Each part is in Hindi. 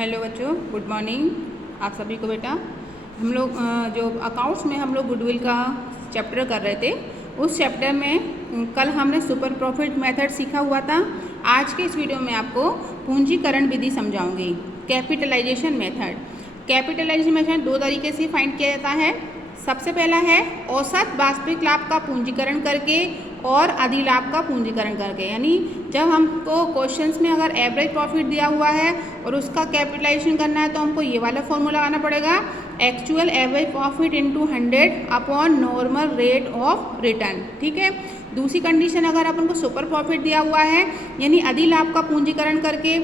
हेलो बच्चों, गुड मॉर्निंग आप सभी को। बेटा हम लोग जो अकाउंट्स में हम लोग गुडविल का चैप्टर कर रहे थे, उस चैप्टर में कल हमने सुपर प्रॉफिट मेथड सीखा हुआ था। आज के इस वीडियो में आपको पूंजीकरण विधि समझाऊंगी, कैपिटलाइजेशन मेथड। कैपिटलाइजेशन मेथड दो तरीके से फाइंड किया जाता है। सबसे पहला है औसत वास्तविक लाभ का पूंजीकरण करके और अधिलाभ का पूंजीकरण करके। यानी जब हमको क्वेश्चंस में अगर एवरेज प्रॉफिट दिया हुआ है और उसका कैपिटलाइजेशन करना है तो हमको ये वाला फॉर्मूला लगाना पड़ेगा, actual average profit into 100 upon normal rate of return. ठीक है। दूसरी कंडीशन, अगर अपन को सुपर प्रॉफिट दिया हुआ है यानी अधिलाभ का पूंजीकरण करके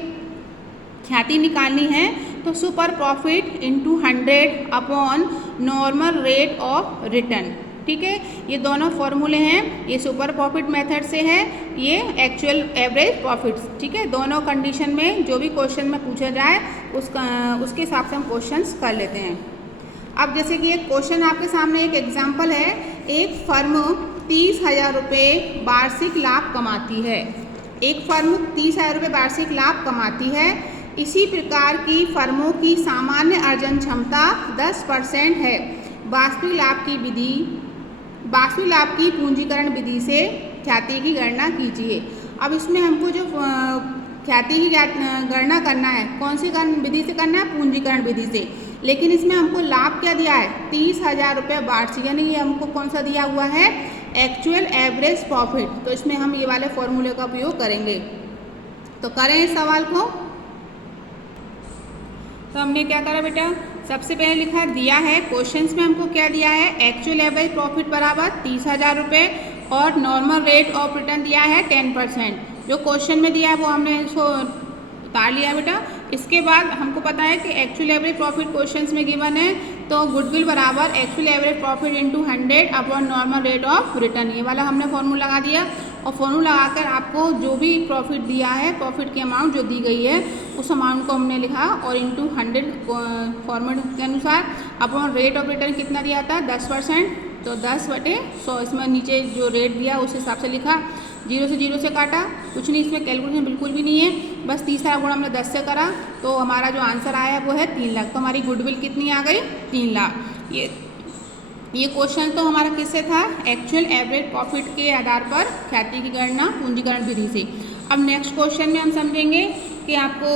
ख्याति निकालनी है तो super profit into 100 upon normal rate of return. ठीक है, ये दोनों फॉर्मूले हैं। ये सुपर प्रॉफिट मेथड से है, ये एक्चुअल एवरेज प्रॉफिट्स। ठीक है, दोनों कंडीशन में जो भी क्वेश्चन में पूछा जाए उसके हिसाब से हम क्वेश्चंस कर लेते हैं। अब जैसे कि एक क्वेश्चन आपके सामने एक एग्जाम्पल है, एक फर्म 30,000 रुपये वार्षिक लाभ कमाती है। एक फर्म 30,000 रुपये वार्षिक लाभ कमाती है। इसी प्रकार की फर्मों की सामान्य अर्जन क्षमता 10% है। वास्तविक लाभ की पूंजीकरण विधि से ख्याति की गणना कीजिए। अब इसमें हमको जो ख्याति की गणना करना है, कौन सी विधि से करना है? पूंजीकरण विधि से। लेकिन इसमें हमको लाभ क्या दिया है? 30,000 रुपये वार्षिक, यानी ये हमको कौन सा दिया हुआ है? Actual average profit. तो इसमें हम ये वाले फॉर्मूले का उपयोग करेंगे। तो करें इस सवाल को। तो हमने क्या करा बेटा, सबसे पहले लिखा दिया है क्वेश्चंस में हमको क्या दिया है? एक्चुअल एवरेज प्रॉफिट बराबर 30,000 रुपये और नॉर्मल रेट ऑफ रिटर्न दिया है 10%। जो क्वेश्चन में दिया है वो हमने इसको उतार लिया बेटा। इसके बाद हमको पता है कि एक्चुअल एवरेज प्रॉफिट क्वेश्चंस में गिवन है, तो गुडविल बराबर actual average profit into 100 upon normal rate of return. ये वाला हमने फॉर्मूला लगा दिया और फॉर्मूला लगाकर आपको जो भी प्रॉफिट दिया है, प्रॉफिट की अमाउंट जो दी गई है उस अमाउंट को हमने लिखा और इंटू 100 फॉर्मेट के अनुसार अपॉन रेट ऑफ रिटर्न कितना दिया था? 10%। तो 10/100 इसमें नीचे जो रेट दिया उस हिसाब से लिखा। 0 से 0 से काटा, कुछ नहीं, इसमें कैलकुलेशन बिल्कुल भी नहीं है, बस 30,000 गुणा हमने 10 से करा तो हमारा जो आंसर आया वो है 3 लाख। तो हमारी गुडविल कितनी आ गई? 3 लाख। ये क्वेश्चन तो हमारा किससे था? एक्चुअल एवरेज प्रॉफिट के आधार पर ख्याति की गणना पूंजीकरण विधि से। अब नेक्स्ट क्वेश्चन में हम समझेंगे कि आपको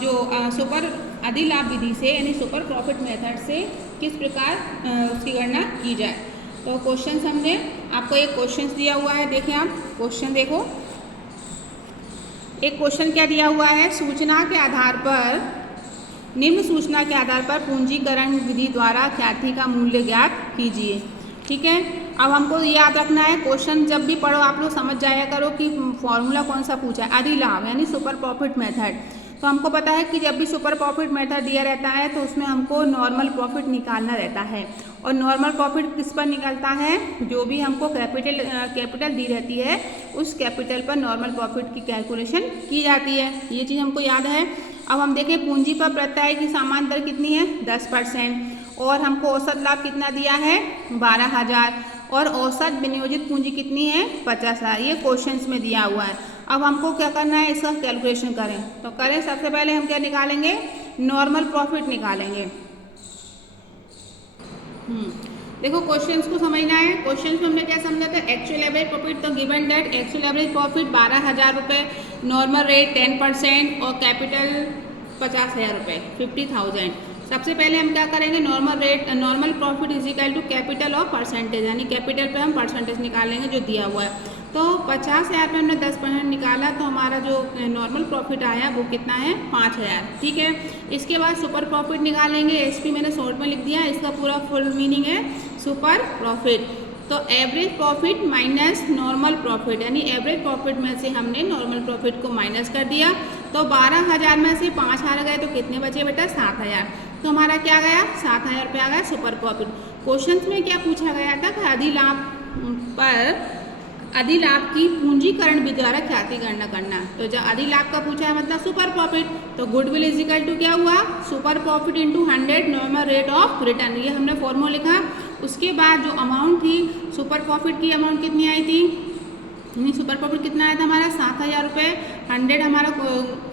जो सुपर अधिलाभ विधि से यानी सुपर प्रॉफिट मेथड से किस प्रकार उसकी गणना की जाए। तो क्वेश्चन समझे। आपको एक क्वेश्चन दिया हुआ है, देखें आप क्वेश्चन देखो। एक क्वेश्चन क्या दिया हुआ है? सूचना के आधार पर, निम्न सूचना के आधार पर पूंजीकरण विधि द्वारा ख्याति का मूल्य ज्ञात कीजिए। ठीक है, अब हमको याद रखना है, क्वेश्चन जब भी पढ़ो आप लोग समझ जाया करो कि फॉर्मूला कौन सा पूछा है। अधिलाभ यानी सुपर प्रॉफिट मेथड। तो हमको पता है कि जब भी सुपर प्रॉफिट मेथड दिया रहता है तो उसमें हमको नॉर्मल प्रॉफिट निकालना रहता है। और नॉर्मल प्रॉफिट किस पर निकलता है? जो भी हमको कैपिटल दी रहती है उस कैपिटल पर नॉर्मल प्रॉफिट की कैलकुलेशन की जाती है। ये चीज़ हमको याद है। अब हम देखें पूंजी पर प्रत्यय की सामान्य दर कितनी है? 10%। और हमको औसत लाभ कितना दिया है? 12,000। और औसत विनियोजित पूंजी कितनी है? 50,000। ये क्वेश्चंस में दिया हुआ है। अब हमको क्या करना है? इसका कैलकुलेशन करें। तो करें, सबसे पहले हम क्या निकालेंगे? नॉर्मल प्रॉफिट निकालेंगे। देखो क्वेश्चंस को समझना है। क्वेश्चंस में हमने क्या समझा था? Actual average profit. तो given data actual average profit 12,000 रुपये, नॉर्मल रेट 10% और कैपिटल 50,000 रुपये 50,000। सबसे पहले हम क्या करेंगे? Normal profit is equal to capital और परसेंटेज, यानी कैपिटल पे हम परसेंटेज निकालेंगे जो दिया हुआ है। तो 50,000 में हमने 10% निकाला तो हमारा जो नॉर्मल प्रॉफिट आया वो कितना है? 5,000। ठीक है, इसके बाद सुपर प्रॉफिट निकालेंगे। एसपी मैंने शॉर्ट में लिख दिया, इसका पूरा फुल मीनिंग है सुपर प्रॉफिट। तो average profit minus normal profit, यानी एवरेज प्रॉफिट में से हमने नॉर्मल प्रॉफिट को माइनस कर दिया। तो 12,000 में से 5,000 गए तो कितने बचे बेटा? 7,000। तो हमारा क्या गया? 7,000 रुपये आ गया सुपर प्रॉफिट। क्वेश्चन में क्या पूछा गया था कि अधिलाभ की पूंजीकरण विधि द्वारा ख्याति गणना करना। तो जब अधिलाभ का पूछा है मतलब सुपर प्रॉफिट, तो गुडविल इज इक्वल टू क्या हुआ? Super profit into 100 normal rate of return. ये हमने फॉर्मूला लिखा। उसके बाद जो अमाउंट थी सुपर प्रॉफिट की, अमाउंट कितनी आई थी? सुपर प्रॉफिट कितना आया था हमारा 7,000 रुपये। 100 हमारा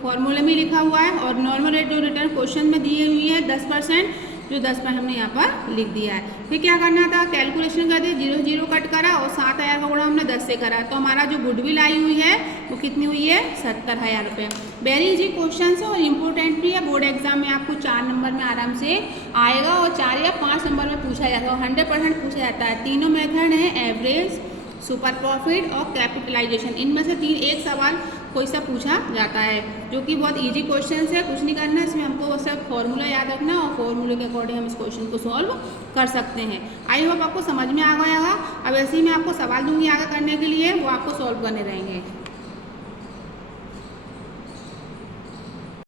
फॉर्मूले में लिखा हुआ है और normal rate of return question में दी हुई है 10%, जो 10% हमने यहाँ पर लिख दिया है। फिर क्या करना था, कैलकुलेशन कर दी, 0 0 कट करा और 7,000 का गुणा हमने 10 से करा, तो हमारा जो गुडविल आई हुई है वो कितनी हुई है 70,000 रुपये। वेरी इजी क्वेश्चन है और इम्पोर्टेंट भी है, बोर्ड एग्जाम में आपको 4 नंबर में आराम से आएगा और 4 या 5 नंबर में पूछा जाता है और 100% पूछा जाता है। तीनों मेथड हैं, एवरेज, सुपर प्रॉफिट और कैपिटलाइजेशन, इनमें से एक सवाल कोई सा पूछा जाता है, जो कि बहुत इजी क्वेश्चन है, कुछ नहीं करना है इसमें, हमको बस फॉर्मूला याद रखना और फॉर्मूले के अकॉर्डिंग हम इस क्वेश्चन को सॉल्व कर सकते हैं। आई होप आपको समझ में आ गया होगा। अब ऐसे ही मैं आपको सवाल दूंगी आगे करने के लिए, वो आपको सॉल्व करने रहेंगे।